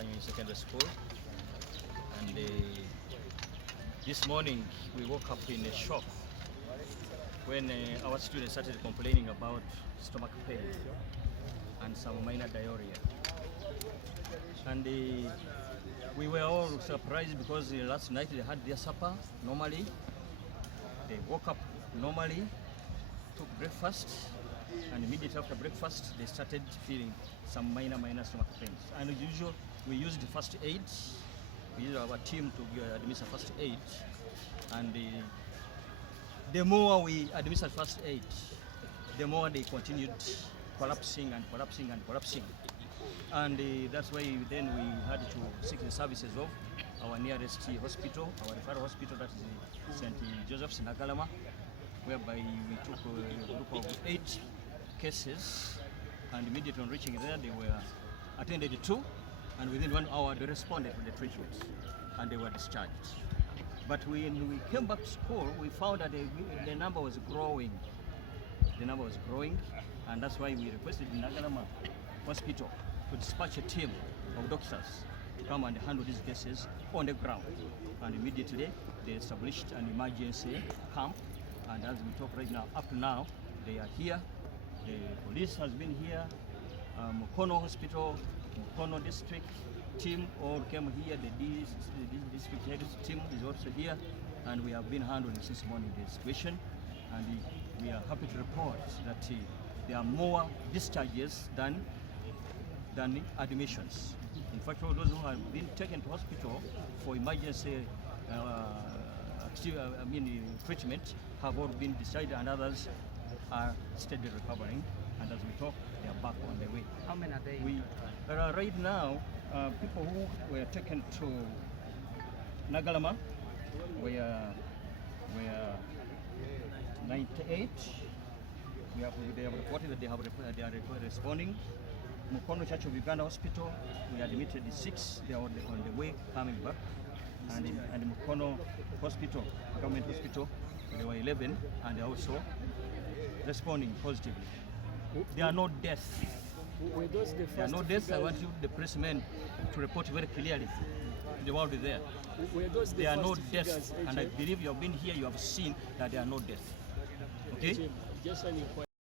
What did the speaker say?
Nakanyonyi Secondary School, and this morning we woke up in a shock when our students started complaining about stomach pain and some minor diarrhea. And we were all surprised because last night they had their supper normally, they woke up normally, took breakfast, and immediately after breakfast they started feeling some minor stomach pains. And as usual, we used first aid. We used our team to administer first aid, and the more we administered first aid, the more they continued collapsing. And that's why then we had to seek the services of our nearest hospital, our referral hospital, that is St. Joseph's Nagalama, whereby we took a group of 8 cases, and immediately on reaching there, they were attended to, and within 1 hour they responded to the treatment, and they were discharged. But when we came back to school, we found that the number was growing. The number was growing, and that's why we requested the Nagalama Hospital to dispatch a team of doctors to come and handle these cases on the ground. And immediately they established an emergency camp, and as we talk right now, up to now, they are here. The police has been here, Mukono Hospital, Mukono District team all came here, the district head team is also here, and we have been handling since morning the situation, and we are happy to report that there are more discharges than admissions. In fact, all those who have been taken to hospital for emergency treatment have all been discharged, and others are steadily recovering, and as we talk, they are back on their way. How many are they? Right now, people who were taken to Nagalama were 98. They have reported that they are responding. Mukono Church of Uganda Hospital, we admitted 6. They are on the way coming back, and Mukono Hospital, government hospital, there were 11, and they are also responding positively. There are no deaths. There are no deaths. I want you, the pressmen, to report very clearly to the world there. There are no deaths, and I believe you have been here, you have seen that there are no deaths. Okay?